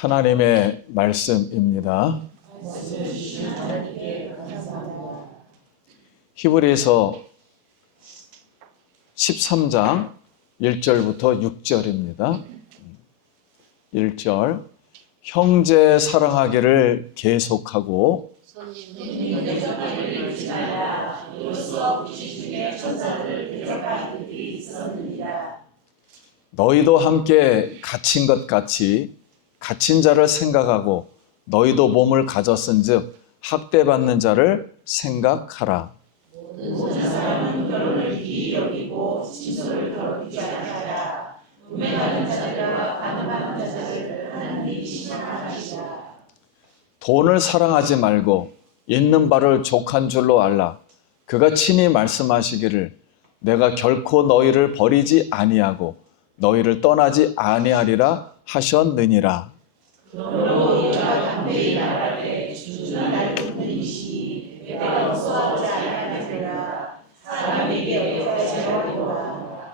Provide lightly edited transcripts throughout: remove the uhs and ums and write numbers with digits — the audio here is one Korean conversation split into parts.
하나님의 말씀입니다. 히브리서 13장 1절부터 6절입니다. 1절 형제 사랑하기를 계속하고 너희도 함께 갇힌 것 같이 갇힌 자를 생각하고 너희도 몸을 가졌은즉 학대받는 자를 생각하라. 모든 사람은 결혼을 기이 여기고 친소를 더럽히지 않아라. 음행하는 자들과 간음하는 자들을 하나님이 심판하시리라. 돈을 사랑하지 말고 있는 바를 족한 줄로 알라. 그가 친히 말씀하시기를 내가 결코 너희를 버리지 아니하고 너희를 떠나지 아니하리라 하셨느니라. 그러므로 우리가 담대히 말하되 주는 나를 돕는 이시 내가 용서하지 아니하리라. 사람에게 어찌하리라.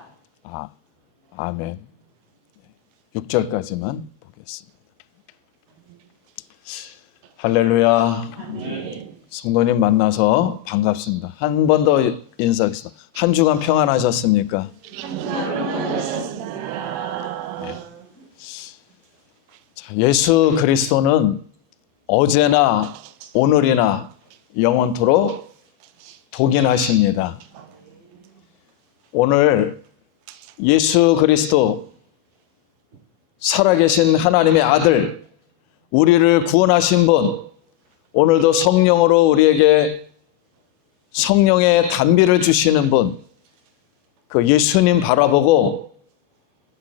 아멘. 6절까지만 보겠습니다. 할렐루야. 아멘. 성도님 만나서 반갑습니다. 한 번 더 인사하겠습니다. 한 주간 평안하셨습니까? 예수 그리스도는 어제나 오늘이나 영원토록 동일하십니다. 오늘 예수 그리스도 살아계신 하나님의 아들, 우리를 구원하신 분, 오늘도 성령으로 우리에게 성령의 단비를 주시는 분, 그 예수님 바라보고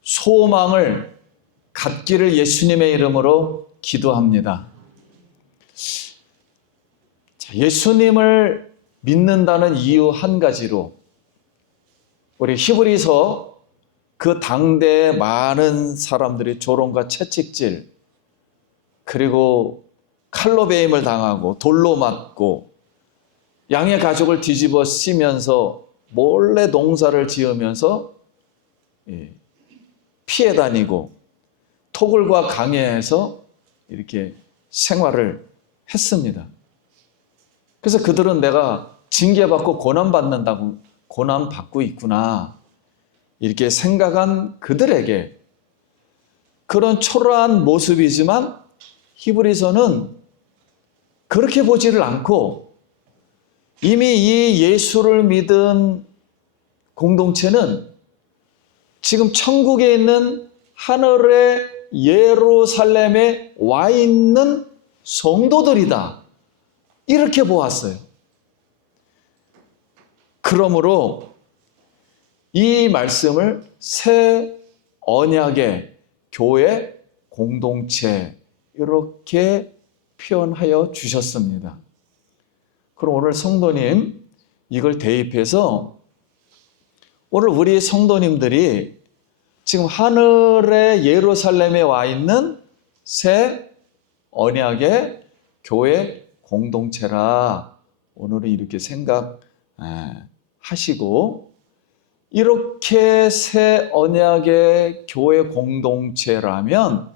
소망을 갖기를 예수님의 이름으로 기도합니다. 예수님을 믿는다는 이유 한 가지로 우리 히브리서 그 당대의 많은 사람들이 조롱과 채찍질 그리고 칼로 베임을 당하고 돌로 맞고 양의 가죽을 뒤집어 씌면서 몰래 농사를 지으면서 피해 다니고 토굴과 강야에서 이렇게 생활을 했습니다. 그래서 그들은 내가 징계받고 고난받는다고 고난받고 있구나 이렇게 생각한 그들에게 그런 초라한 모습이지만 히브리서는 그렇게 보지를 않고 이미 이 예수를 믿은 공동체는 지금 천국에 있는 하늘의 예루살렘에 와 있는 성도들이다. 이렇게 보았어요. 그러므로 이 말씀을 새 언약의 교회 공동체 이렇게 표현하여 주셨습니다. 그럼 오늘 성도님 이걸 대입해서 오늘 우리 성도님들이 지금 하늘의 예루살렘에 와 있는 새 언약의 교회 공동체라 오늘은 이렇게 생각하시고 이렇게 새 언약의 교회 공동체라면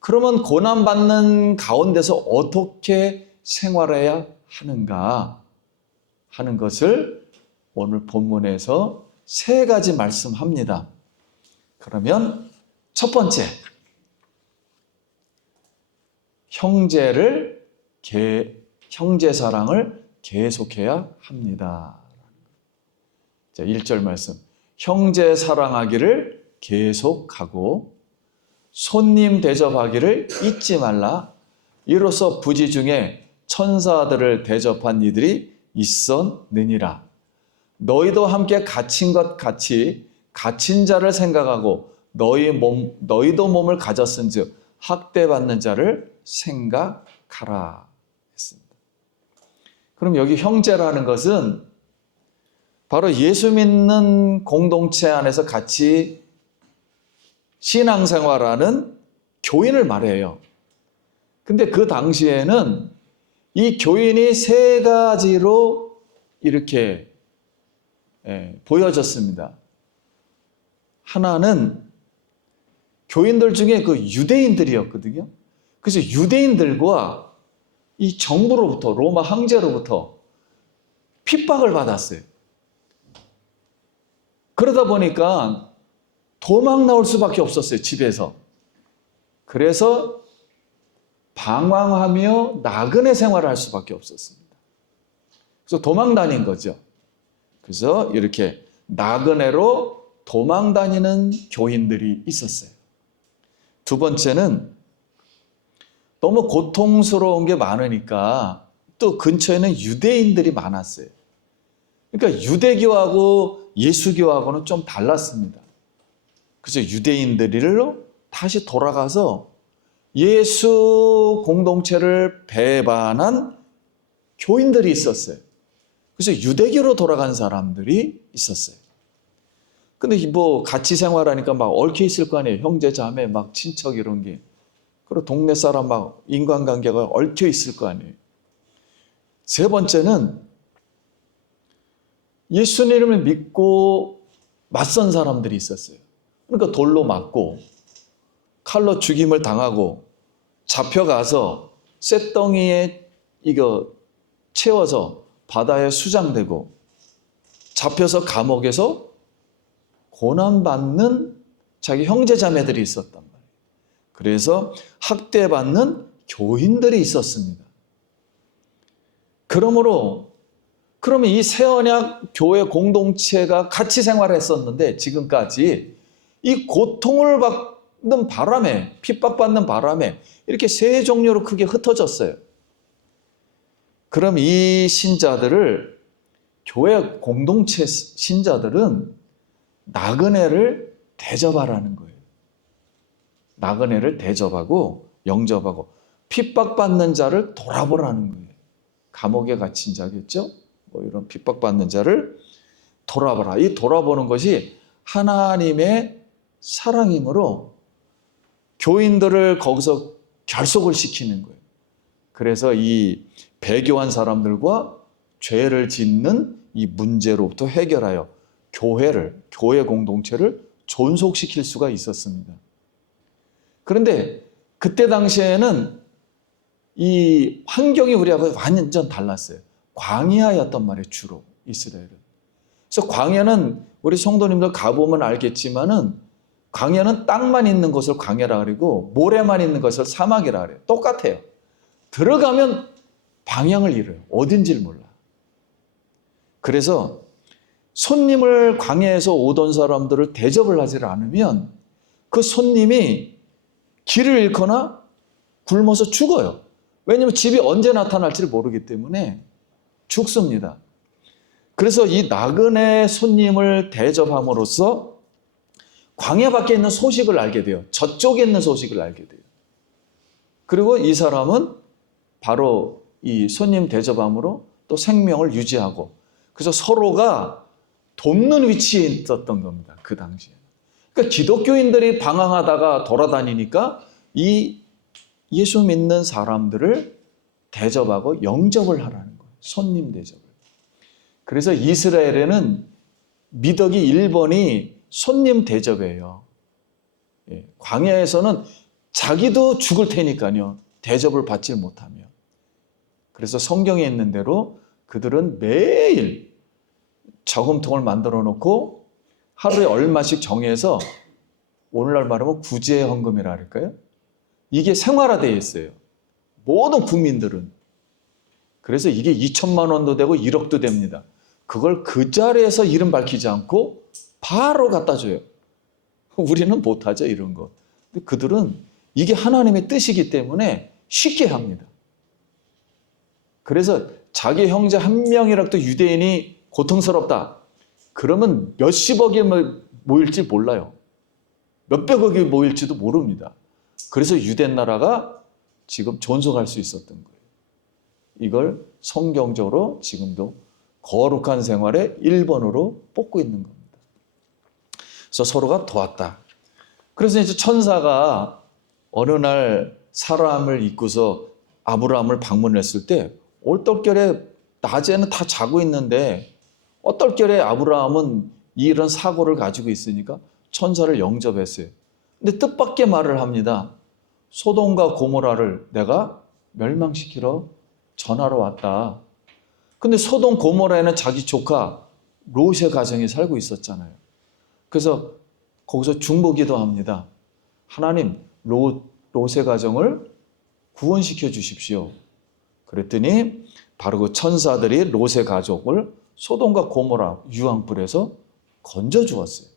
그러면 고난받는 가운데서 어떻게 생활해야 하는가 하는 것을 오늘 본문에서 세 가지 말씀합니다. 그러면 첫 번째, 형제 사랑을 계속해야 합니다. 자, 1절 말씀. 형제 사랑하기를 계속하고 손님 대접하기를 잊지 말라. 이로써 부지 중에 천사들을 대접한 이들이 있었느니라. 너희도 함께 갇힌 것 같이 갇힌 자를 생각하고 너희도 몸을 가졌은즉 학대받는 자를 생각하라 했습니다. 그럼 여기 형제라는 것은 바로 예수 믿는 공동체 안에서 같이 신앙생활하는 교인을 말해요. 근데 그 당시에는 이 교인이 세 가지로 이렇게 보여졌습니다. 하나는 교인들 중에 그 유대인들이었거든요. 그래서 유대인들과 이 정부로부터, 로마 황제로부터 핍박을 받았어요. 그러다 보니까 도망 나올 수밖에 없었어요, 집에서. 그래서 방황하며 나그네 생활을 할 수밖에 없었습니다. 그래서 도망 다닌 거죠. 그래서 이렇게 나그네로 도망 다니는 교인들이 있었어요. 두 번째는 너무 고통스러운 게 많으니까 또 근처에는 유대인들이 많았어요. 그러니까 유대교하고 예수교하고는 좀 달랐습니다. 그래서 유대인들로 다시 돌아가서 예수 공동체를 배반한 교인들이 있었어요. 그래서 유대교로 돌아간 사람들이 있었어요. 근데 뭐 같이 생활하니까 막 얽혀 있을 거 아니에요. 형제, 자매, 막 친척 이런 게. 그리고 동네 사람 막 인간관계가 얽혀 있을 거 아니에요. 세 번째는 예수님을 믿고 맞선 사람들이 있었어요. 그러니까 돌로 맞고 칼로 죽임을 당하고 잡혀가서 쇳덩이에 이거 채워서 바다에 수장되고 잡혀서 감옥에서 고난받는 자기 형제자매들이 있었단 말이에요. 그래서 학대받는 교인들이 있었습니다. 그러면 이 새언약 교회 공동체가 같이 생활했었는데 지금까지 이 고통을 받는 바람에, 핍박받는 바람에 이렇게 세 종류로 크게 흩어졌어요. 그럼 이 신자들을, 교회 공동체 신자들은 나그네를 대접하라는 거예요. 나그네를 대접하고 영접하고 핍박받는 자를 돌아보라는 거예요. 감옥에 갇힌 자겠죠? 뭐 이런 핍박받는 자를 돌아보라. 이 돌아보는 것이 하나님의 사랑이므로 교인들을 거기서 결속을 시키는 거예요. 그래서 이 배교한 사람들과 죄를 짓는 이 문제로부터 해결하여 교회 공동체를 존속시킬 수가 있었습니다. 그런데 그때 당시에는 이 환경이 우리하고 완전 달랐어요. 광야였단 말이에요, 주로 이스라엘은. 그래서 광야는 우리 성도님들 가보면 알겠지만은 광야는 땅만 있는 것을 광야라 그러고 모래만 있는 것을 사막이라 그래요. 똑같아요. 들어가면 방향을 잃어요. 어딘지를 몰라. 그래서 손님을 광야에서 오던 사람들을 대접을 하지 않으면 그 손님이 길을 잃거나 굶어서 죽어요. 왜냐하면 집이 언제 나타날지를 모르기 때문에 죽습니다. 그래서 이 나그네 손님을 대접함으로써 광야 밖에 있는 소식을 알게 돼요. 저쪽에 있는 소식을 알게 돼요. 그리고 이 사람은 바로 이 손님 대접함으로 또 생명을 유지하고, 그래서 서로가 돕는 위치에 있었던 겁니다. 그 당시에. 그러니까 기독교인들이 방황하다가 돌아다니니까 이 예수 믿는 사람들을 대접하고 영접을 하라는 거예요. 손님 대접을. 그래서 이스라엘에는 미덕이 1번이 손님 대접이에요. 광야에서는 자기도 죽을 테니까요. 대접을 받지 못하면. 그래서 성경에 있는 대로 그들은 매일 저금통을 만들어 놓고 하루에 얼마씩 정해서, 오늘날 말하면 구제 헌금이라 할까요? 이게 생활화되어 있어요. 모든 국민들은. 그래서 이게 2천만 원도 되고 1억도 됩니다. 그걸 그 자리에서 이름 밝히지 않고 바로 갖다 줘요. 우리는 못하죠, 이런 거. 근데 그들은 이게 하나님의 뜻이기 때문에 쉽게 합니다. 그래서 자기 형제 한 명이라도 유대인이 고통스럽다. 그러면 몇십억이 모일지 몰라요. 몇백억이 모일지도 모릅니다. 그래서 유대 나라가 지금 존속할 수 있었던 거예요. 이걸 성경적으로 지금도 거룩한 생활의 1번으로 뽑고 있는 겁니다. 그래서 서로가 도왔다. 그래서 이제 천사가 어느 날 사람을 이끌어서 아브라함을 방문했을 때 얼떨결에 낮에는 다 자고 있는데 어떨결에 아브라함은 이런 사고를 가지고 있으니까 천사를 영접했어요. 근데 뜻밖의 말을 합니다. 소돔과 고모라를 내가 멸망시키러 전하러 왔다. 근데 소돔 고모라에는 자기 조카 롯의 가정이 살고 있었잖아요. 그래서 거기서 중보기도 합니다. 하나님, 롯의 가정을 구원시켜 주십시오. 그랬더니 바로 그 천사들이 롯의 가족을 소돔과 고모라 유황불에서 건져 주었어요.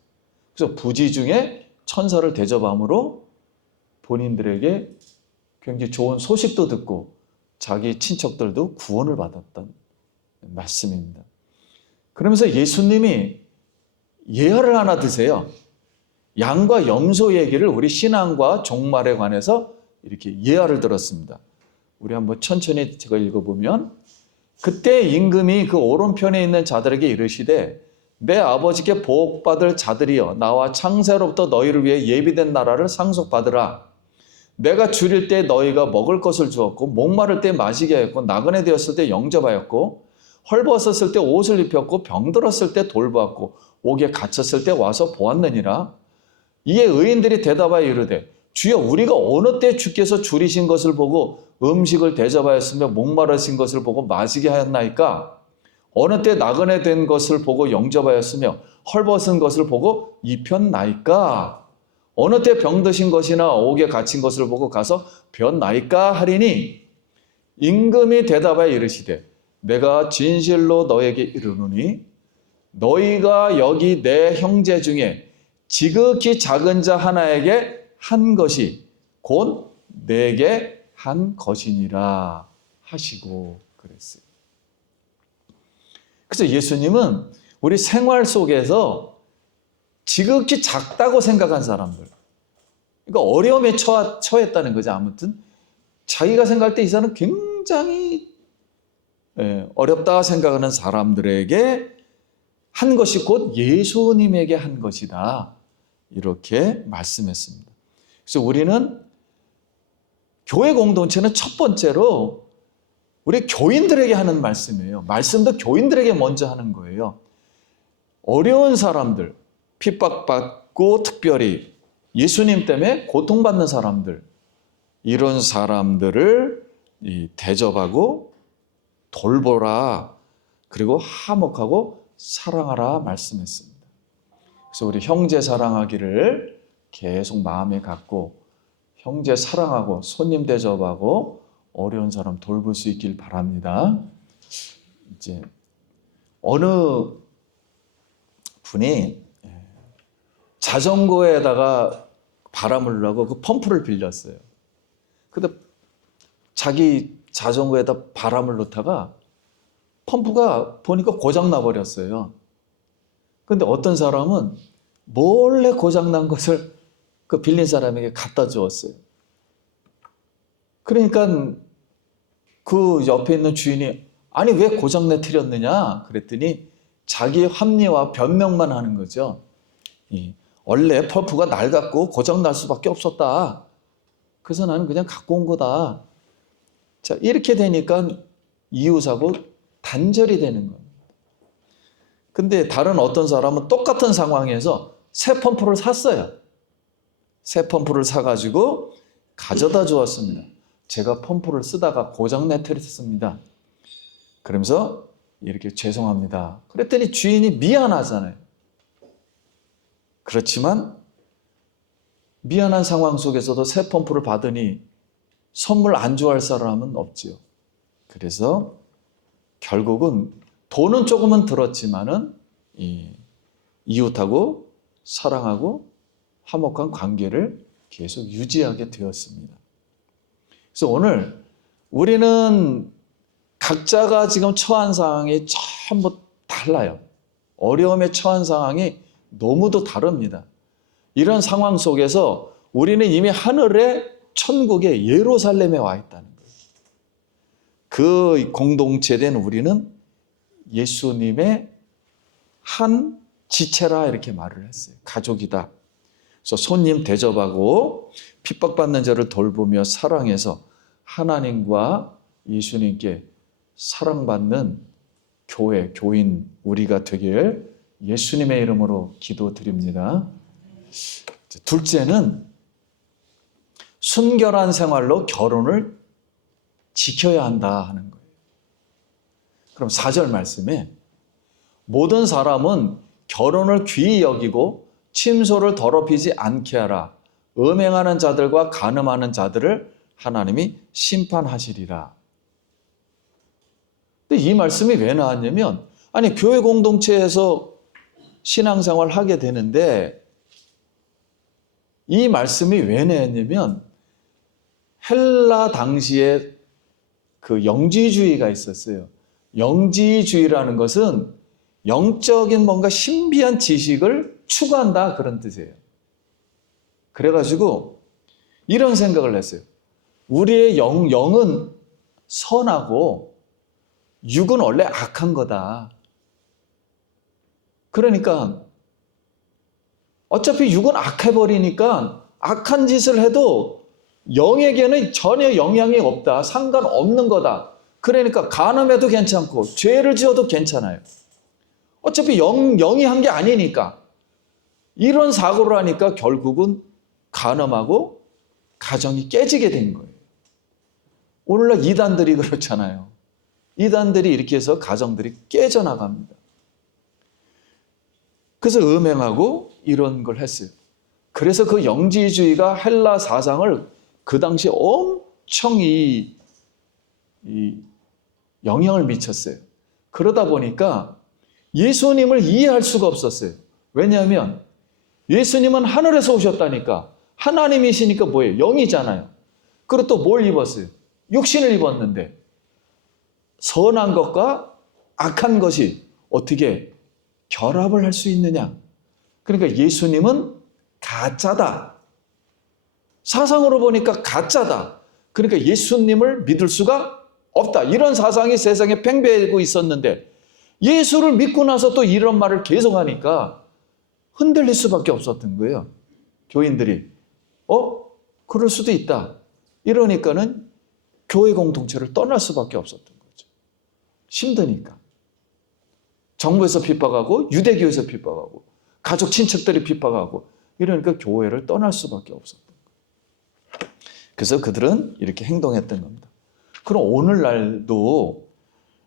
그래서 부지 중에 천사를 대접함으로 본인들에게 굉장히 좋은 소식도 듣고 자기 친척들도 구원을 받았던 말씀입니다. 그러면서 예수님이 예화를 하나 드세요. 양과 염소 얘기를 우리 신앙과 종말에 관해서 이렇게 예화를 들었습니다. 우리 한번 천천히 제가 읽어보면, 그때 임금이 그 오른편에 있는 자들에게 이르시되 내 아버지께 복받을 자들이여 나와 창세로부터 너희를 위해 예비된 나라를 상속받으라. 내가 줄일 때 너희가 먹을 것을 주었고 목마를 때 마시게 하였고 나그네 되었을 때 영접하였고 헐벗었을 때 옷을 입혔고 병들었을 때 돌보았고 옥에 갇혔을 때 와서 보았느니라. 이에 의인들이 대답하여 이르되 주여 우리가 어느 때 주께서 줄이신 것을 보고 음식을 대접하였으며 목마르신 것을 보고 마시게 하였나이까? 어느 때 나그네 된 것을 보고 영접하였으며 헐벗은 것을 보고 입혔나이까? 어느 때 병드신 것이나 옥에 갇힌 것을 보고 가서 뵀나이까 하리니, 임금이 대답하여 이르시되 내가 진실로 너에게 이르노니 너희가 여기 내 형제 중에 지극히 작은 자 하나에게 한 것이 곧 내게 한 것이니라 하시고 그랬어요. 그래서 예수님은 우리 생활 속에서 지극히 작다고 생각한 사람들, 그러니까 어려움에 처했다는 거죠. 아무튼 자기가 생각할 때 이 사람은 굉장히 어렵다 생각하는 사람들에게 한 것이 곧 예수님에게 한 것이다, 이렇게 말씀했습니다. 그래서 우리는 교회 공동체는 첫 번째로 우리 교인들에게 하는 말씀이에요. 말씀도 교인들에게 먼저 하는 거예요. 어려운 사람들, 핍박받고 특별히 예수님 때문에 고통받는 사람들, 이런 사람들을 대접하고 돌보라, 그리고 화목하고 사랑하라 말씀했습니다. 그래서 우리 형제 사랑하기를 계속 마음에 갖고 형제 사랑하고 손님 대접하고 어려운 사람 돌볼 수 있길 바랍니다. 이제 어느 분이 자전거에다가 바람을 넣고 그 펌프를 빌렸어요. 근데 자기 자전거에다 바람을 넣다가 펌프가 보니까 고장나 버렸어요. 근데 어떤 사람은 몰래 고장난 것을 그 빌린 사람에게 갖다 주었어요. 그러니까 그 옆에 있는 주인이 아니 왜 고장내 틀렸느냐 그랬더니 자기 합리화 변명만 하는 거죠. 원래 펌프가 낡았고 고장날 수밖에 없었다. 그래서 나는 그냥 갖고 온 거다. 자, 이렇게 되니까 이웃하고 단절이 되는 겁니다. 근데 다른 어떤 사람은 똑같은 상황에서 새 펌프를 샀어요. 새 펌프를 사가지고 가져다 주었습니다. 제가 펌프를 쓰다가 고장내 틀렸습니다. 그러면서 이렇게 죄송합니다. 그랬더니 주인이 미안하잖아요. 그렇지만 미안한 상황 속에서도 새 펌프를 받으니 선물 안 좋아할 사람은 없지요. 그래서 결국은 돈은 조금은 들었지만은 이웃하고 사랑하고 화목한 관계를 계속 유지하게 되었습니다. 그래서 오늘 우리는 각자가 지금 처한 상황이 전부 달라요. 어려움에 처한 상황이 너무도 다릅니다. 이런 상황 속에서 우리는 이미 하늘의 천국의 예루살렘에 와 있다는 거예요. 그 공동체된 우리는 예수님의 한 지체라 이렇게 말을 했어요. 가족이다. 그래서 손님 대접하고 핍박받는 자를 돌보며 사랑해서 하나님과 예수님께 사랑받는 교회, 교인 우리가 되길 예수님의 이름으로 기도드립니다. 둘째는 순결한 생활로 결혼을 지켜야 한다 하는 거예요. 그럼 4절 말씀에 모든 사람은 결혼을 귀히 여기고 침소를 더럽히지 않게 하라. 음행하는 자들과 간음하는 자들을 하나님이 심판하시리라. 근데 이 말씀이 왜 나왔냐면, 아니 교회 공동체에서 신앙생활 하게 되는데 이 말씀이 왜 나왔냐면 헬라 당시에 그 영지주의가 있었어요. 영지주의라는 것은 영적인 뭔가 신비한 지식을 추구한다 그런 뜻이에요. 그래가지고 이런 생각을 했어요. 우리의 영은 선하고 육은 원래 악한 거다. 그러니까 어차피 육은 악해버리니까 악한 짓을 해도 영에게는 전혀 영향이 없다. 상관없는 거다. 그러니까 간음해도 괜찮고 죄를 지어도 괜찮아요. 어차피 영이 한 게 아니니까. 이런 사고를 하니까 결국은 간음하고 가정이 깨지게 된 거예요. 오늘날 이단들이 그렇잖아요. 이단들이 이렇게 해서 가정들이 깨져나갑니다. 그래서 음행하고 이런 걸 했어요. 그래서 그 영지주의가 헬라 사상을 그 당시 엄청 이 영향을 미쳤어요. 그러다 보니까 예수님을 이해할 수가 없었어요. 왜냐하면 예수님은 하늘에서 오셨다니까. 하나님이시니까 뭐예요? 영이잖아요. 그리고 또 뭘 입었어요? 육신을 입었는데 선한 것과 악한 것이 어떻게 결합을 할 수 있느냐? 그러니까 예수님은 가짜다. 사상으로 보니까 가짜다. 그러니까 예수님을 믿을 수가 없다. 이런 사상이 세상에 팽배하고 있었는데 예수를 믿고 나서 또 이런 말을 계속하니까 흔들릴 수밖에 없었던 거예요. 교인들이 그럴 수도 있다. 이러니까는 교회 공동체를 떠날 수밖에 없었던 거죠. 힘드니까. 정부에서 핍박하고 유대교에서 핍박하고 가족 친척들이 핍박하고 이러니까 교회를 떠날 수밖에 없었던 거예요. 그래서 그들은 이렇게 행동했던 겁니다. 그럼 오늘날도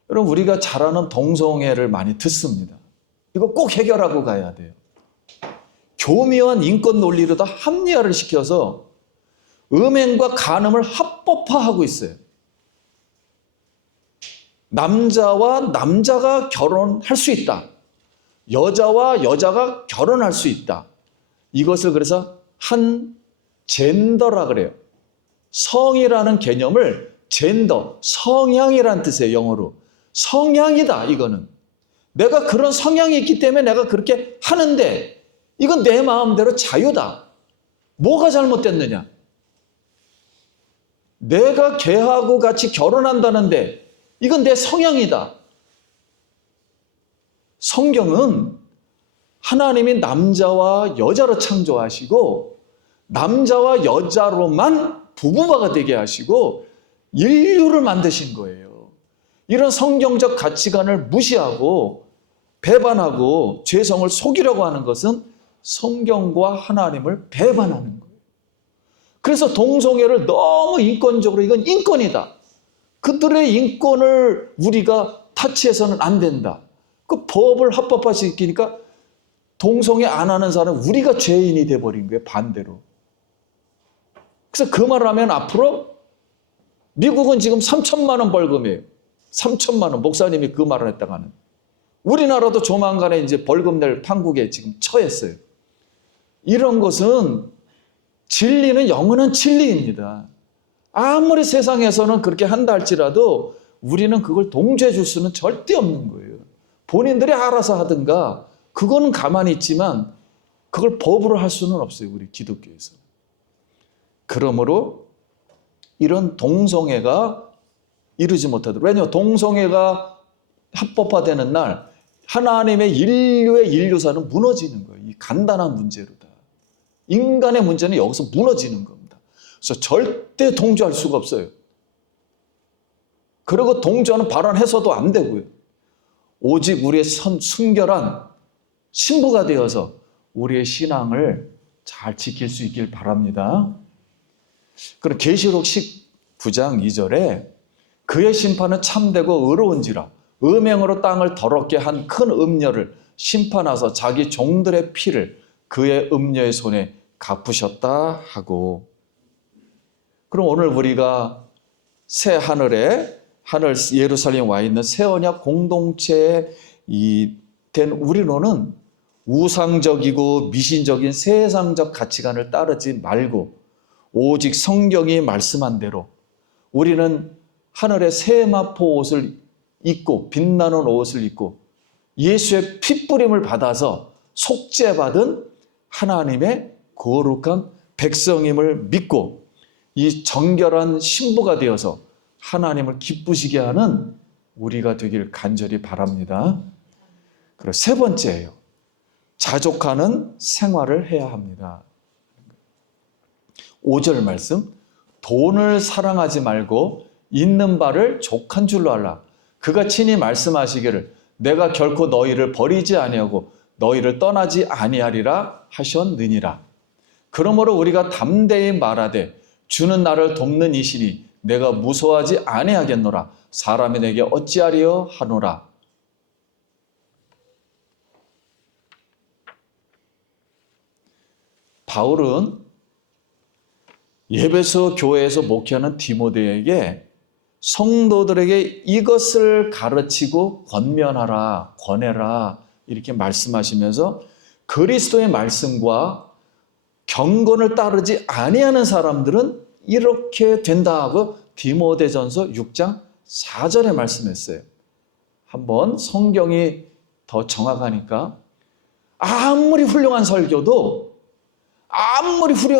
여러분 우리가 잘 아는 동성애를 많이 듣습니다. 이거 꼭 해결하고 가야 돼요. 교묘한 인권 논리로 다 합리화를 시켜서 음행과 간음을 합법화하고 있어요. 남자와 남자가 결혼할 수 있다. 여자와 여자가 결혼할 수 있다. 이것을 그래서 한 젠더라 그래요. 성이라는 개념을 젠더, 성향이란 뜻이에요. 영어로. 성향이다 이거는. 내가 그런 성향이 있기 때문에 내가 그렇게 하는데 이건 내 마음대로 자유다. 뭐가 잘못됐느냐? 내가 걔하고 같이 결혼한다는데 이건 내 성향이다. 성경은 하나님이 남자와 여자로 창조하시고 남자와 여자로만 부부가 되게 하시고 인류를 만드신 거예요. 이런 성경적 가치관을 무시하고 배반하고 죄성을 속이려고 하는 것은 성경과 하나님을 배반하는 거예요. 그래서 동성애를 너무 인권적으로 이건 인권이다. 그들의 인권을 우리가 타치해서는 안 된다. 그 법을 합법화시키니까 동성애 안 하는 사람은 우리가 죄인이 돼버린 거예요. 반대로. 그래서 그 말을 하면 앞으로 미국은 지금 3천만 원 벌금이에요. 3천만 원. 목사님이 그 말을 했다가 하는. 우리나라도 조만간에 이제 벌금 낼 판국에 지금 처했어요. 이런 것은 진리는 영원한 진리입니다. 아무리 세상에서는 그렇게 한다 할지라도 우리는 그걸 동조해 줄 수는 절대 없는 거예요. 본인들이 알아서 하든가 그거는 가만히 있지만 그걸 법으로 할 수는 없어요. 우리 기독교에서. 그러므로 이런 동성애가 이루지 못하도록. 왜냐하면 동성애가 합법화되는 날 하나님의 인류의 인류사는 무너지는 거예요. 이 간단한 문제로다. 인간의 문제는 여기서 무너지는 겁니다. 그래서 절대 동조할 수가 없어요. 그리고 동조하는 발언해서도 안 되고요. 오직 우리의 순결한 신부가 되어서 우리의 신앙을 잘 지킬 수 있길 바랍니다. 그럼 계시록 19장 2절에 그의 심판은 참되고 의로운지라 음행으로 땅을 더럽게 한 큰 음녀를 심판하사 자기 종들의 피를 그의 음녀의 손에 갚으셨다 하고. 그럼 오늘 우리가 새 하늘 예루살렘에 와 있는 새 언약 공동체에 된 우리로는 우상적이고 미신적인 세상적 가치관을 따르지 말고 오직 성경이 말씀한 대로 우리는 하늘의 세마포 옷을 입고 빛나는 옷을 입고 예수의 핏부림을 받아서 속죄받은 하나님의 거룩한 백성임을 믿고 이 정결한 신부가 되어서 하나님을 기쁘시게 하는 우리가 되길 간절히 바랍니다. 그리고 세 번째예요. 자족하는 생활을 해야 합니다. 5절 말씀, 돈을 사랑하지 말고 있는 바를 족한 줄로 알라. 그가 친히 말씀하시기를 내가 결코 너희를 버리지 아니하고 너희를 떠나지 아니하리라 하셨느니라. 그러므로 우리가 담대히 말하되 주는 나를 돕는 이시니 내가 무서워하지 아니하겠노라. 사람이 내게 어찌하리요 하노라. 바울은 에베소 교회에서 목회하는 디모데에게 성도들에게 이것을 가르치고 권면하라, 권해라 이렇게 말씀하시면서 그리스도의 말씀과 경건을 따르지 아니하는 사람들은 이렇게 된다고 디모데전서 6장 4절에 말씀했어요. 한번 성경이 더 정확하니까 아무리 훌륭한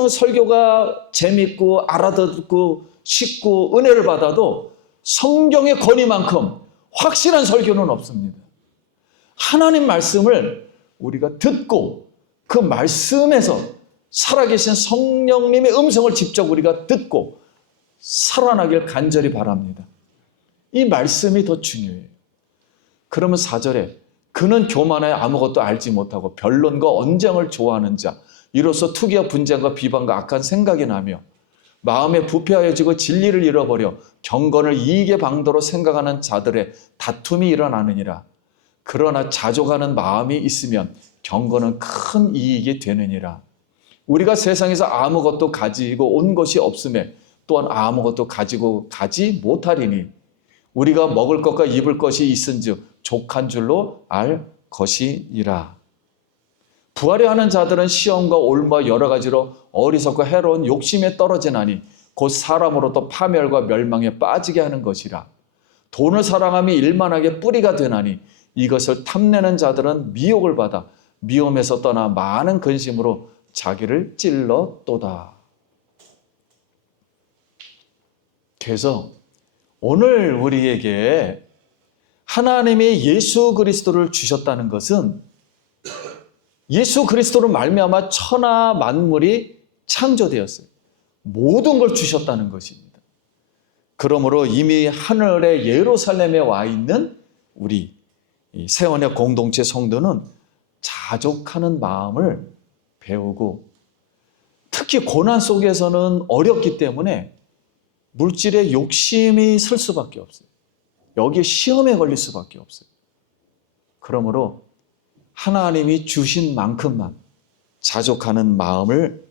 설교가 재밌고 알아듣고 쉽고 은혜를 받아도 성경의 권위만큼 확실한 설교는 없습니다. 하나님 말씀을 우리가 듣고 그 말씀에서 살아계신 성령님의 음성을 직접 우리가 듣고 살아나길 간절히 바랍니다. 이 말씀이 더 중요해요. 그러면 4절에 그는 교만하여 아무것도 알지 못하고 변론과 언쟁을 좋아하는 자 이로써 투기와 분쟁과 비방과 악한 생각이 나며 마음에 부패하여지고 진리를 잃어버려 경건을 이익의 방도로 생각하는 자들의 다툼이 일어나느니라. 그러나 자족하는 마음이 있으면 경건은 큰 이익이 되느니라. 우리가 세상에서 아무것도 가지고 온 것이 없음에 또한 아무것도 가지고 가지 못하리니 우리가 먹을 것과 입을 것이 있은즉 족한 줄로 알 것이니라. 부하려 하는 자들은 시험과 올무와 여러 가지로 어리석고 해로운 욕심에 떨어지나니 곧 사람으로부터 파멸과 멸망에 빠지게 하는 것이라. 돈을 사랑함이 일만하게 뿌리가 되나니 이것을 탐내는 자들은 미혹을 받아 미움에서 떠나 많은 근심으로 자기를 찔렀도다. 그래서 오늘 우리에게 하나님이 예수 그리스도를 주셨다는 것은 예수 그리스도로 말미암아 천하 만물이 창조되었어요. 모든 걸 주셨다는 것입니다. 그러므로 이미 하늘의 예루살렘에 와 있는 우리 새 언약 공동체 성도는 자족하는 마음을 배우고 특히 고난 속에서는 어렵기 때문에 물질에 욕심이 설 수밖에 없어요. 여기에 시험에 걸릴 수밖에 없어요. 그러므로 하나님이 주신 만큼만 자족하는 마음을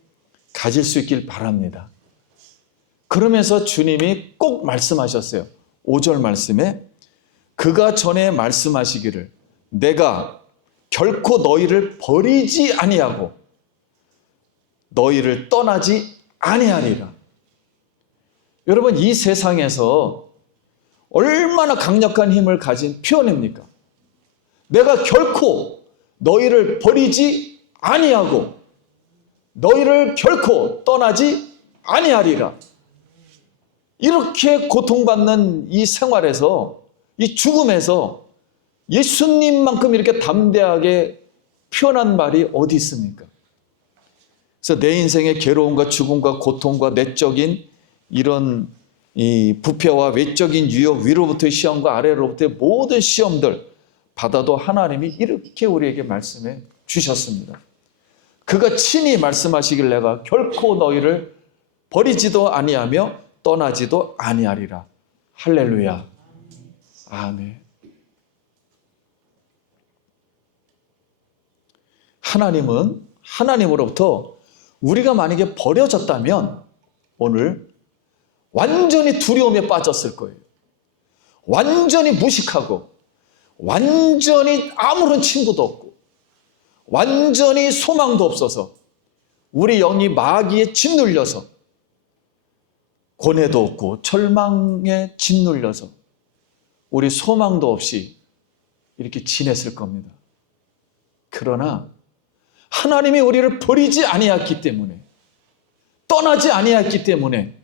가질 수 있길 바랍니다. 그러면서 주님이 꼭 말씀하셨어요. 5절 말씀에 그가 전에 말씀하시기를 내가 결코 너희를 버리지 아니하고 너희를 떠나지 아니하리라. 여러분 이 세상에서 얼마나 강력한 힘을 가진 표현입니까? 내가 결코 너희를 버리지 아니하고 너희를 결코 떠나지 아니하리라. 이렇게 고통받는 이 생활에서, 이 죽음에서 예수님만큼 이렇게 담대하게 표현한 말이 어디 있습니까? 그래서 내 인생의 괴로움과 죽음과 고통과 내적인 이런 이 부패와 외적인 유혹, 위로부터의 시험과 아래로부터의 모든 시험들 받아도 하나님이 이렇게 우리에게 말씀해 주셨습니다. 그가 친히 말씀하시길 내가 결코 너희를 버리지도 아니하며 떠나지도 아니하리라. 할렐루야. 아멘. 하나님은 하나님으로부터 우리가 만약에 버려졌다면 오늘 완전히 두려움에 빠졌을 거예요. 완전히 무식하고 완전히 아무런 친구도 없고 완전히 소망도 없어서 우리 영이 마귀에 짓눌려서 고뇌도 없고 절망에 짓눌려서 우리 소망도 없이 이렇게 지냈을 겁니다. 그러나 하나님이 우리를 버리지 아니했기 때문에, 떠나지 아니했기 때문에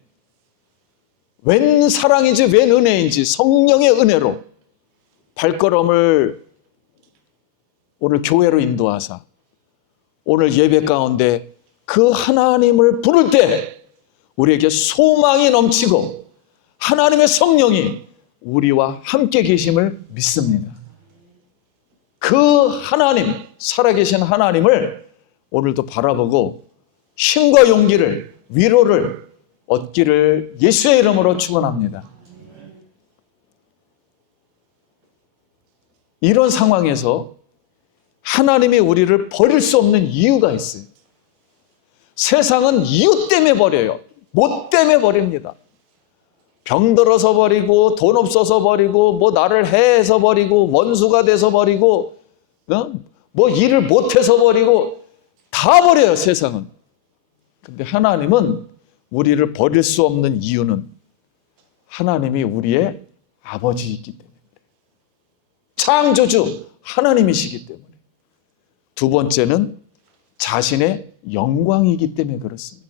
웬 사랑인지 웬 은혜인지 성령의 은혜로 발걸음을 오늘 교회로 인도하사 오늘 예배 가운데 그 하나님을 부를 때 우리에게 소망이 넘치고 하나님의 성령이 우리와 함께 계심을 믿습니다. 그 하나님, 살아계신 하나님을 오늘도 바라보고 힘과 용기를, 위로를 얻기를 예수의 이름으로 축원합니다. 이런 상황에서 하나님이 우리를 버릴 수 없는 이유가 있어요. 세상은 이유 때문에 버려요. 뭐 때문에 버립니다. 병들어서 버리고, 돈 없어서 버리고, 뭐 나를 해해서 버리고, 원수가 돼서 버리고, 뭐 일을 못해서 버리고, 다 버려요, 세상은. 근데 하나님은 우리를 버릴 수 없는 이유는 하나님이 우리의 아버지이기 때문에 그래요. 창조주 하나님이시기 때문에. 두 번째는 자신의 영광이기 때문에 그렇습니다.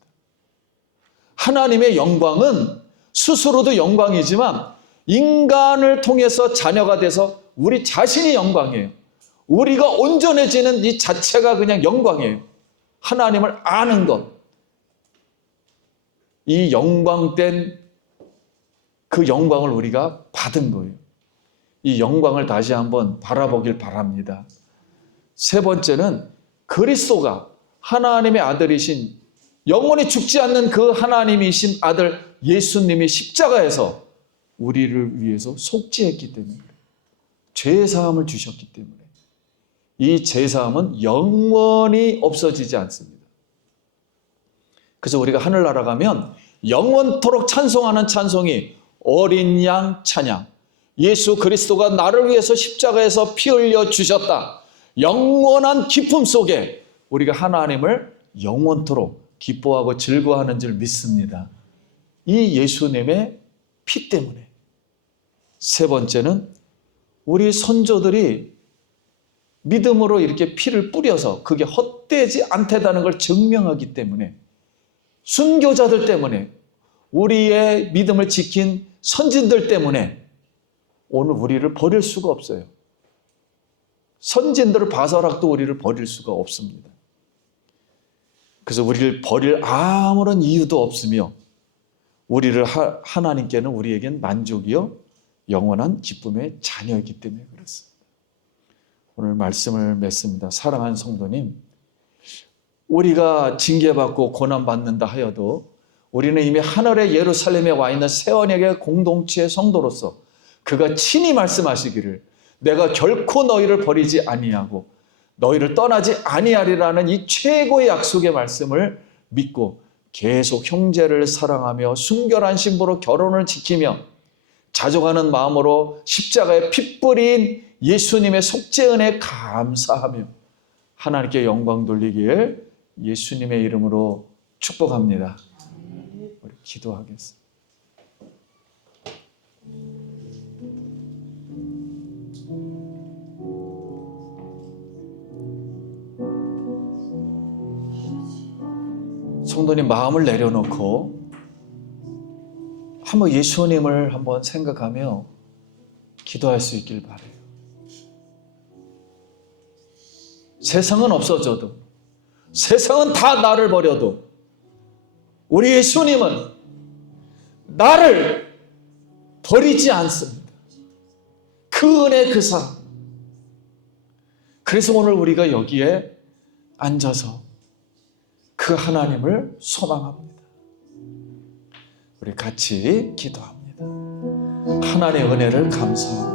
하나님의 영광은 스스로도 영광이지만 인간을 통해서 자녀가 돼서 우리 자신이 영광이에요. 우리가 온전해지는 이 자체가 그냥 영광이에요. 하나님을 아는 것. 이 영광된 그 영광을 우리가 받은 거예요. 이 영광을 다시 한번 바라보길 바랍니다. 세 번째는 그리스도가 하나님의 아들이신, 영원히 죽지 않는 그 하나님이신 아들 예수님이 십자가에서 우리를 위해서 속죄했기 때문에, 죄사함을 주셨기 때문에 이 죄사함은 영원히 없어지지 않습니다. 그래서 우리가 하늘나라 가면 영원토록 찬송하는 찬송이 어린 양 찬양, 예수 그리스도가 나를 위해서 십자가에서 피 흘려 주셨다. 영원한 기쁨 속에 우리가 하나님을 영원토록 기뻐하고 즐거워하는 줄 믿습니다. 이 예수님의 피 때문에. 세 번째는 우리 선조들이 믿음으로 이렇게 피를 뿌려서 그게 헛되지 않다는 걸 증명하기 때문에, 순교자들 때문에, 우리의 믿음을 지킨 선진들 때문에 오늘 우리를 버릴 수가 없어요. 선진들을 봐서라도 우리를 버릴 수가 없습니다. 그래서 우리를 버릴 아무런 이유도 없으며 우리를 하나님께는 우리에겐 만족이요 영원한 기쁨의 자녀이기 때문에 그렇습니다. 오늘 말씀을 맺습니다. 사랑하는 성도님, 우리가 징계받고 고난받는다 하여도 우리는 이미 하늘의 예루살렘에 와 있는 새 언약의 공동체의 성도로서 그가 친히 말씀하시기를 내가 결코 너희를 버리지 아니하고 너희를 떠나지 아니하리라는 이 최고의 약속의 말씀을 믿고 계속 형제를 사랑하며 순결한 신부로 결혼을 지키며 자족하는 마음으로 십자가에 피 뿌린 예수님의 속죄 은혜에 감사하며 하나님께 영광 돌리길 예수님의 이름으로 축복합니다. 우리 기도하겠습니다. 성도님, 마음을 내려놓고 한번 예수님을 한번 생각하며 기도할 수 있길 바라요. 세상은 없어져도, 세상은 다 나를 버려도 우리 예수님은 나를 버리지 않습니다. 그 은혜, 그 사랑. 그래서 오늘 우리가 여기에 앉아서 그 하나님을 소망합니다. 우리 같이 기도합니다. 하나님의 은혜를 감사합니다.